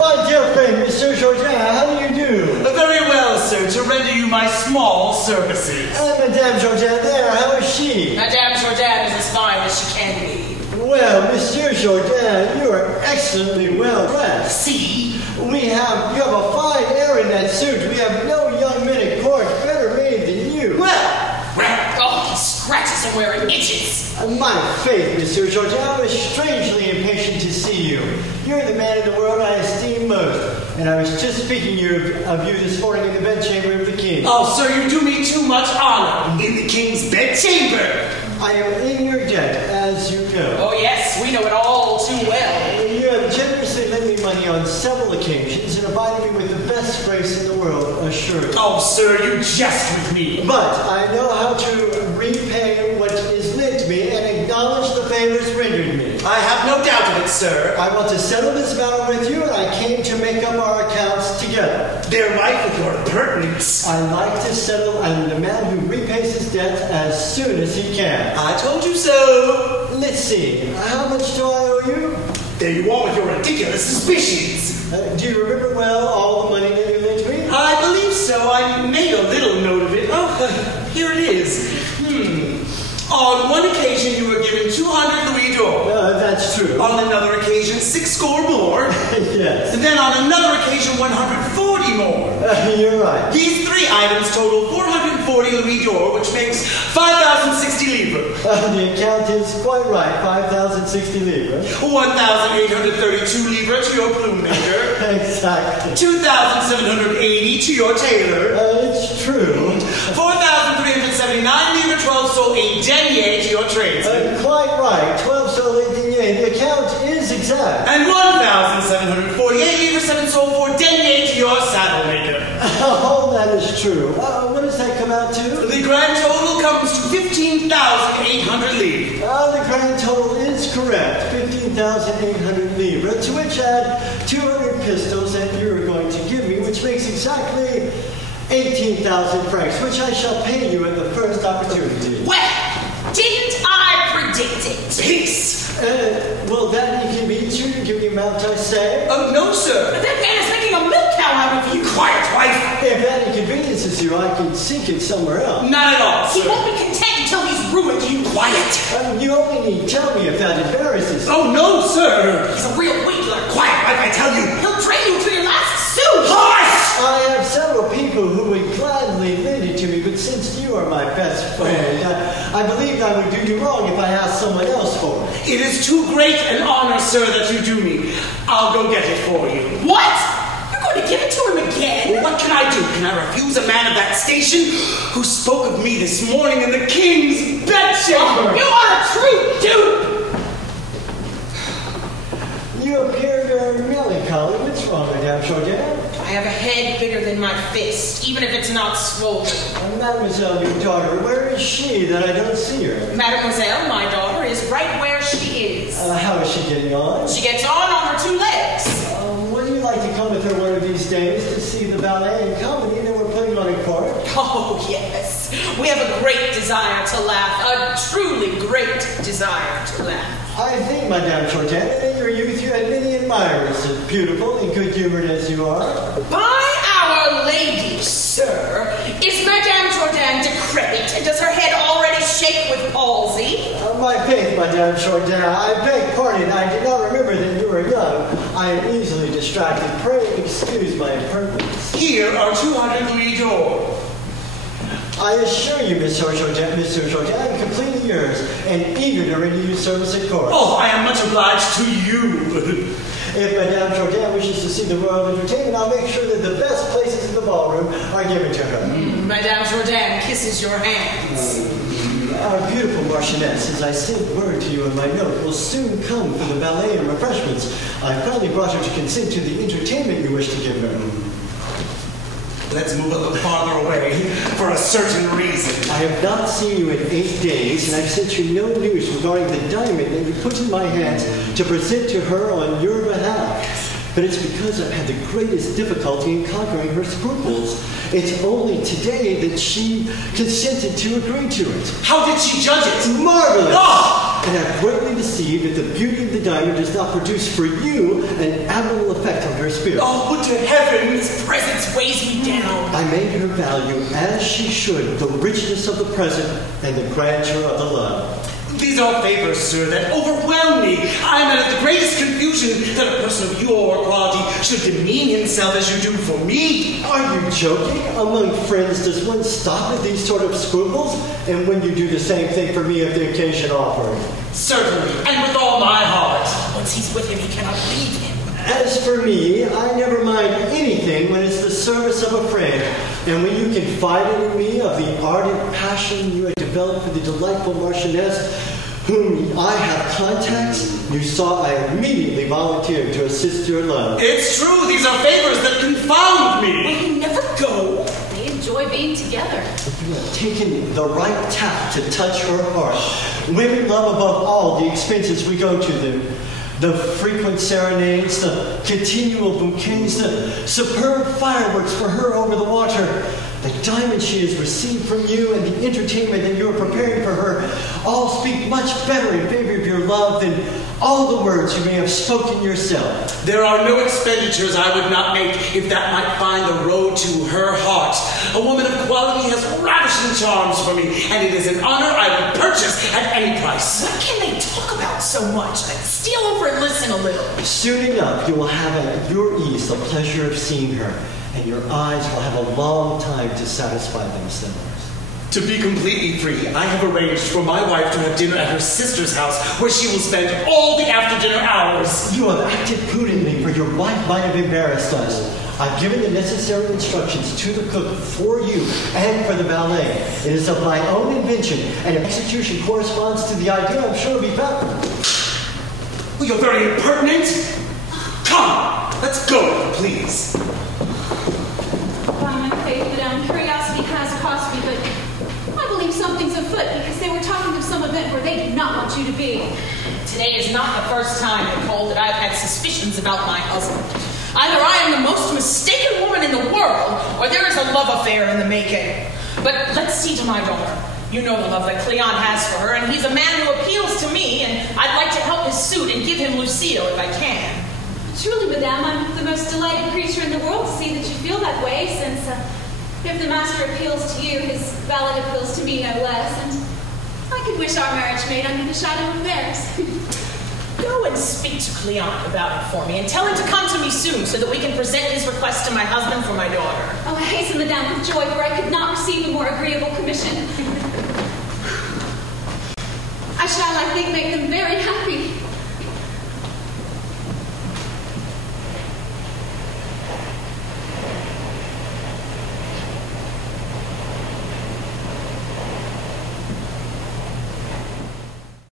My dear friend, Monsieur Jourdain, how do you do? Very well, sir, to render you my small services. Madame Jourdain there, how is she? Madame Jourdain is as fine as she can be. Well, Monsieur Jourdain, you are excellently well dressed. See? You have a fine air in that suit. We have no young men at court better made than you. Oh, he scratches and where it itches. My faith, Monsieur Jourdain, I was strangely impatient to see you. You're the man in the world I esteem most. And I was just speaking of you this morning in the bedchamber of the king. Oh, sir, you do me too much honor. In the king's bedchamber. I am in your debt, as you know. Oh, yes, we know it all too well. You have generously lent me money on several occasions and provided me with the best grace in the world, assuredly. Oh, sir, you jest with me. But I know how to repay what is lent me and acknowledge the favors rendered me. I have no doubt of it, sir. I want to settle this matter with you, and I came to make up our accounts together. They're right with your impertinence. I like to settle. I'm the man who repays his debt as soon as he can. I told you so. Let's see. How much do I owe you? There you are with your ridiculous suspicions. Do you remember well all the money that you lent me? I believe so. I made a little note of it. Oh, here it is. On one occasion, you were given 200 louis d'or. That's true. On another occasion, 6 score more. Yes. And then on another occasion, 140 more. You're right. These 3 items total 440 louis d'or, which makes 5,060 livres. The account is quite right. 5,060 livres. 1,832 livres to your plume maker. Exactly. 2,780 to your tailor. It's true. 4,379 livres 12 sols a denier to your tradesman. Quite right. 12 sols a denier. The account is exact. And 1,748 livres 7 sols for denier to your saddle maker. Oh, that is true. What does that come out to? The grand total comes to 15,800 livres. The grand total is correct. 15,800 livres, to which add 200 pistols that you're going to give me, which makes exactly 18,000 francs, which I shall pay you at the first opportunity. Well, didn't I predict it? Peace! Will that inconvenience you to give the amount I say? Oh, no, sir. That man is making a milk cow out of you. Quiet, wife. If that inconveniences you, I can sink it somewhere else. Not at all, He sir. won't be content until he's ruined you. Quiet. You only need tell me if that embarrasses you. Oh, no, sir. He's a real wheedler. Quiet, wife, I tell you. He'll drain you to your last sou. Hush! I have several people who would gladly lend it to me, but since you are my best friend, I believe I would do you wrong if I asked someone else for it. It is too great an honor, sir, that you do me. I'll go get it for you. What? You're going to give it to him again? Well, what can I do? Can I refuse a man of that station who spoke of me this morning in the king's bedchamber? You are a true dupe. You appear very melancholy. What's wrong, Madame Jourdain? I have a head bigger than my fist, even if it's not swollen. Mademoiselle, your daughter, where is she that I don't see her? Mademoiselle, my daughter, is right where she is. How is she getting on? She gets on her 2 legs. Would you like to come with her one of these days to see the ballet and comedy that we're putting on in court? Oh, yes. We have a great desire to laugh, a truly great desire to laugh. I think, Madame Jourdain, that in your youth you had many admirers, as beautiful and good-humored as you are. By Our Lady, sir, is Madame Jourdain decrepit, and does her head already shake with palsy? My faith, Madame Jourdain, I beg pardon. I did not remember that you were young. I am easily distracted. Pray excuse my impertinence. Here are 200 louis d'or. I assure you, Monsieur Jourdain, I am completely yours and eager to render you service at court. Oh, I am much obliged to you. If Madame Jourdain wishes to see the royal entertainment, I'll make sure that the best places in the ballroom are given to her. Madame Jourdain kisses your hands. Our beautiful Marchioness, as I sent word to you in my note, will soon come for the ballet and refreshments. I finally brought her to consent to the entertainment you wish to give her. Let's move a little farther away for a certain reason. I have not seen you in 8 days, and I've sent you no news regarding the diamond that you put in my hands to present to her on your behalf. But it's because I've had the greatest difficulty in conquering her scruples. It's only today that she consented to agree to it. How did she judge it? Marvelous! Oh! And I'm greatly deceived if the beauty of the diamond does not produce for you an admirable effect on her spirit. Oh, would to heaven His presence weighs me down. I made her value, as she should, the richness of the present and the grandeur of the love. These are favors, sir, that overwhelm me. I am at the greatest confusion that a person of your quality should demean himself as you do for me. Are you joking? Among friends, does one stop at these sort of scruples? And when you do the same thing for me if the occasion offers? Certainly, and with all my heart. Once he's with him, he cannot leave him. As for me, I never mind anything when it's the service of a friend. And when you confided in me of the ardent passion you had developed for the delightful Marchioness, whom I have contacts, you saw I immediately volunteered to assist your love. It's true, these are favors that confound me. Will he never go? They enjoy being together. You have taken the right tack to touch her heart. Women love above all the expenses we go to them. The frequent serenades, the continual bouquets, the superb fireworks for her over the water, the diamond she has received from you, and the entertainment that you are preparing for her, all speak much better in favor of your love than all the words you may have spoken yourself. There are no expenditures I would not make if that might find the road to her heart. A woman of quality has ravishing charms for me, and it is an honor I would purchase at any price. What can they talk about so much? Steal over and listen a little. Soon enough, you will have at your ease the pleasure of seeing her, and your eyes will have a long time to satisfy themselves. To be completely free, I have arranged for my wife to have dinner at her sister's house, where she will spend all the after-dinner hours. You have acted prudently, for your wife might have embarrassed us. I've given the necessary instructions to the cook for you and for the valet. It is of my own invention, and if execution corresponds to the idea, I'm sure it'll be better. Well, you're very impertinent. Come, let's go, please. By my faith, Madame, curiosity has cost me, but I believe something's afoot because they were talking of some event where they did not want you to be. Today is not the first time, Nicole, that I've had suspicions about my husband. Either I am the most mistaken woman in the world, or there is a love affair in the making. But let's see to my daughter. You know the love that Cleon has for her, and he's a man who appeals to me, and I'd like to help his suit and give him Lucille if I can. Truly, Madame, I'm the most delighted creature in the world to see that you feel that way, since if the master appeals to you, his valet appeals to me no less, and I could wish our marriage made under the shadow of theirs. Go and speak to Cleon about it for me, and tell him to come to me soon so that we can present his request to my husband for my daughter. Oh, I hasten, Madame, with joy, for I could not receive a more agreeable commission. I shall, I think, make them very happy.